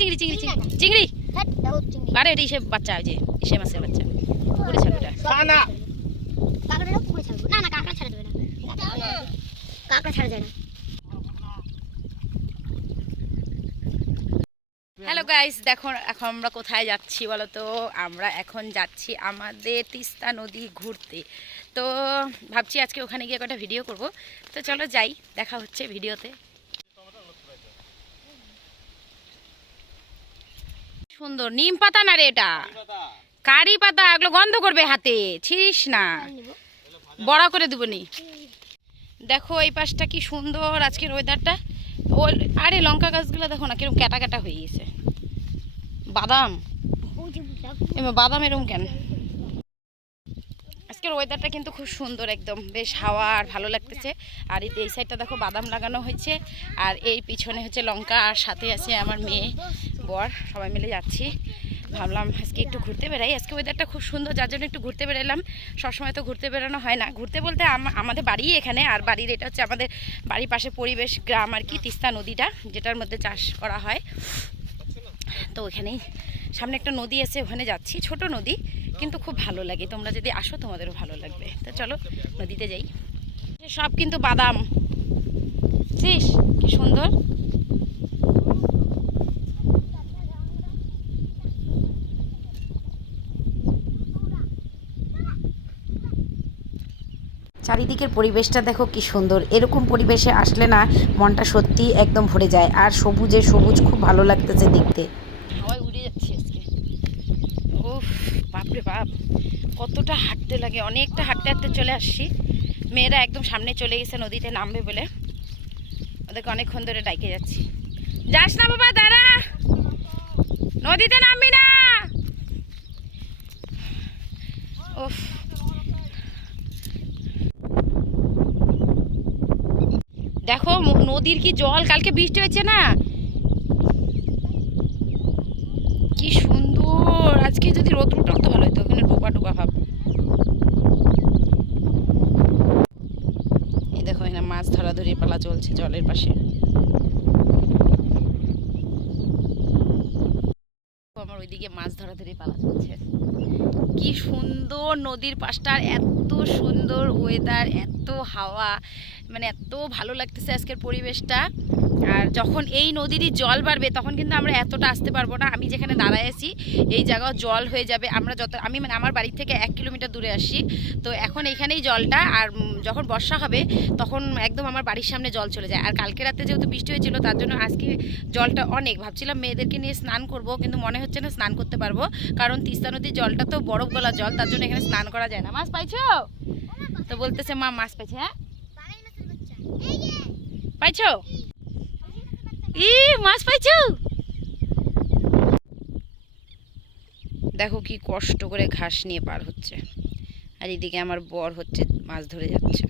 চিংড়ি চিংড়ি চিংড়ি চিংড়ি। চিংড়ি আরে এটা ইসে বাচ্চা ওই যে ইসে মাছের বাচ্চা। পুকুরে ছাড়বো না না কাঁকড়া ছাড়া দেবে না। কাঁকড়া ছাড়া যায় না। হ্যালো গাইস দেখো এখন আমরা কোথায় যাচ্ছি বলো তো আমরা এখন যাচ্ছি আমাদের তিস্তা নদী ঘুরতে। তো ভাবছি আজকে ওখানে গিয়ে কটা ভিডিও করব। তো চলো যাই দেখা হচ্ছে ভিডিওতে সুন্দর। নিম পাতা না রে এটা? কারি পাতা এগুলো গন্ধ করবে হাতে। ছিড়িস না। বড়া করে দেবো নি। দেখো এই পাশটা কি সুন্দর আজকের ওয়েদারটা ও আরে লঙ্কা গাছগুলো দেখো না কীরকম ক্যাটা ক্যাটা হয়ে গেছে। বাদাম। ওই এমা বাদাম এরকম কেন? আজকের ওয়েদারটা কিন্তু খুব সুন্দর একদম। বেশ হাওয়া আর ভালো লাগতেছে। আর এই সাইডটা দেখো বাদাম লাগানো হয়েছে। আর এই পিছনে হচ্ছে লঙ্কা। আর সাথে আছে আমার মেয়ে। বর, সবাই মিলে যাচ্ছি। ভাবলাম আজকে একটু ঘুরতে বেড়াই। আজকে ওয়েদারটা খুব সুন্দর, যার জন্য একটু ঘুরতে বেরোলাম সবসময় তো ঘুরতে বেরোনো হয় না। ঘুরতে বলতে আম- আমাদের বাড়ি এখানে, আর বাড়ির এটা হচ্ছে আমাদের বাড়ির পাশে পরিবেশ গ্রাম আর কি, তিস্তা নদীটা, যেটার মধ্যে চাষ করা হয়। তো ওখানেই সামনে একটা নদী আছে, ওখানে যাচ্ছি। ছোট নদী, কিন্তু খুব ভালো লাগে। তোমরা যদি আসো, তোমাদেরও ভালো লাগবে। তো চলো, নদীতে যাই। সব কিন্তু বাদাম। বুঝছিস কি সুন্দর। চারিদিকের পরিবেশটা দেখো কি সুন্দর। এরকম পরিবেশে আসলে না মনটা সত্যি একদম ভরে যায়। আর সবুজে সবুজ খুব ভালো লাগতেছে দেখতে। হাওয়ায় উড়ে যাচ্ছে আজকে। উফ, বাপরে বাপ। কতটা হাঁটতে লাগে, অনেকটা হাঁটতে হাঁটতে চলে আসছি। মেয়েরা একদম সামনে চলে গেছে, নদীতে নামবে বলে। ওদেরকে অনেকক্ষণ ধরে ডাইকে যাচ্ছি। যাস না বাবা, দাঁড়া। নদীতে নামবি না। উফ। দেখো নদীর কি জল? কালকে বৃষ্টি হয়েছে না? কি সুন্দর! আজকে যদি রোদ উঠতো তো ভালো হতো ওখানে ডোবা ডোবা ভাব। এই দেখো, এখানে মাছ ধরাধরি পালা চলছে জলের পাশে। ওইদিকে মাছ ধরাধরি পালা চলছে। কি সুন্দর নদীর পাশটা আর এত সুন্দর ওয়েদার এত হাওয়া মানে এত ভালো লাগতেছে আজকের পরিবেশটা। আর যখন এই নদীরই জল বাড়বে, তখন কিন্তু আমরা এতটা আসতে পারব না। আমি যেখানে দাঁড়ায় আছি, এই জায়গাও জল হয়ে যাবে। আমরা যত, আমি মানে আমার বাড়ি থেকে এক কিলোমিটার দূরে আসি তো এখন এইখানেই জলটা, আর যখন বর্ষা হবে, তখন একদম আমার বাড়ির সামনে জল চলে যায়। আর কালকে রাতে যেহেতু বৃষ্টি হয়েছিল, তার জন্য আজকে জলটা অনেক। ভাবছিলাম মেয়েদেরকে নিয়ে স্নান করব, কিন্তু মনে হচ্ছে না স্নান করতে পারব। কারণ তিস্তা নদীর জলটা তো বরফ গলা জল, তার জন্য এখানে স্নান করা যায় না। মাছ পাইছো? তো বলতেছে, মা, মাছ পাইছে হ্যাঁ? পাইছো? ই, মাছ পাইছো? দেখো কি কষ্ট করে ঘাস নিয়ে পার হচ্ছে। আর এদিকে আমার বর হচ্ছে, মাছ ধরে যাচ্ছে।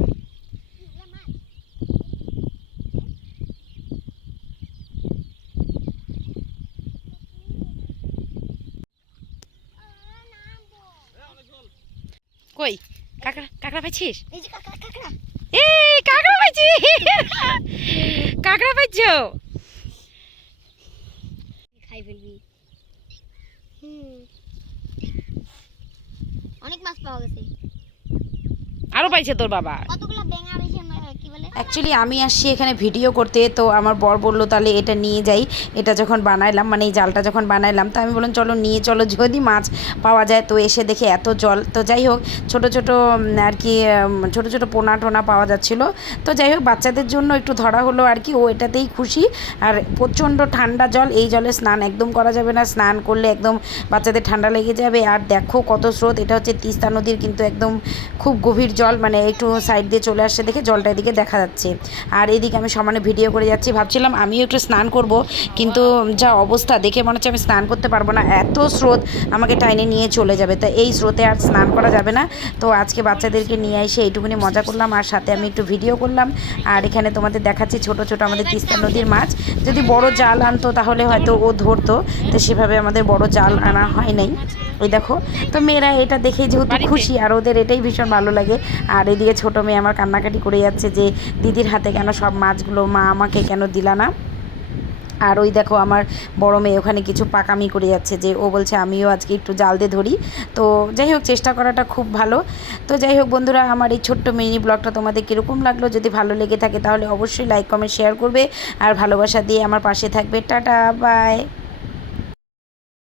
কাঁকড়া কাঁকড়া পাইছিস? এই কাঁকড়া কাঁকড়া। কাঁকড়া পাইছি? খাই ফেলবি। হুম। অনেক মাছ পাওয়া গেছে। আরও পাইছে তোর বাবা। কতগুলো ব্যাঙা রয়েছে আমরা কি বলে অ্যাকচুয়ালি আমি আসছি এখানে ভিডিও করতে, তো আমার বর বলল, তাহলে এটা নিয়ে যাই। এটা যখন বানাইলাম মানে এই জালটা যখন বানাইলাম, তো আমি বললাম, চলো নিয়ে চলো, যদি মাছ পাওয়া যায়। তো এসে দেখে এত জল। তো যাই হোক, ছোট ছোট আর কি ছোট ছোট পোনা টোনা পাওয়া যাচ্ছিল। তো যাই হোক, বাচ্চাদের জন্য একটু ধরা হলো আর কি, ও এটাতেই খুশি। আর প্রচণ্ড ঠান্ডা জল, এই জলে স্নান একদম করা যাবে না। স্নান করলে একদম বাচ্চাদের ঠান্ডা লেগে যাবে। আর দেখো কত স্রোত, এটা হচ্ছে তিস্তা নদীর কিন্তু একদম খুব গভীর জল মানে একটু সাইড দিয়ে চলে আসছে দেখে জলটা এদিকে দেখা যাচ্ছে। আর এদিকে আমি সমানে ভিডিও করে যাচ্ছি। ভাবছিলাম আমিও একটু স্নান করব কিন্তু যা অবস্থা দেখে মনে হচ্ছে আমি স্নান করতে পারব না। এত স্রোত আমাকে টাইনে নিয়ে চলে যাবে। তো এই স্রোতে আর স্নান করা যাবে না। তো আজকে বাচ্চাদেরকে নিয়ে এসে এইটুকুনি মজা করলাম আর সাথে আমি একটু ভিডিও করলাম। আর এখানে তোমাদের দেখাচ্ছি ছোট ছোট আমাদের তিস্তা নদীর মাছ। যদি বড় জাল আনতো তাহলে হয়তো ও ধরতো তো সেভাবে আমাদের বড় জাল আনা হয় নাই। ওই দেখো তো মেয়েরা এটা দেখে যেহেতু খুশি আর ওদের এটাই ভীষণ ভালো লাগে। আর এদিকে ছোটো মেয়ে আমার কান্নাকাটি করে যাচ্ছে যে দিদির হাতে কেন সব মাছগুলো মা আমাকে কেন দিলা না? আর ওই দেখো আমার বড় মেয়ে ওখানে কিছু পাকামি করে যাচ্ছে যে ও বলছে, আমিও আজকে একটু জাল দিয়ে ধরি। তো যাই হোক, চেষ্টা করাটা খুব ভালো। তো যাই হোক বন্ধুরা, আমার এই ছোট্ট মিনি ব্লগটা তোমাদের কীরকম লাগল যদি ভালো লেগে থাকে তাহলে অবশ্যই লাইক, কমেন্ট, শেয়ার করবে। আর ভালোবাসা দিয়ে আমার পাশে থাকবে। Tata, bye.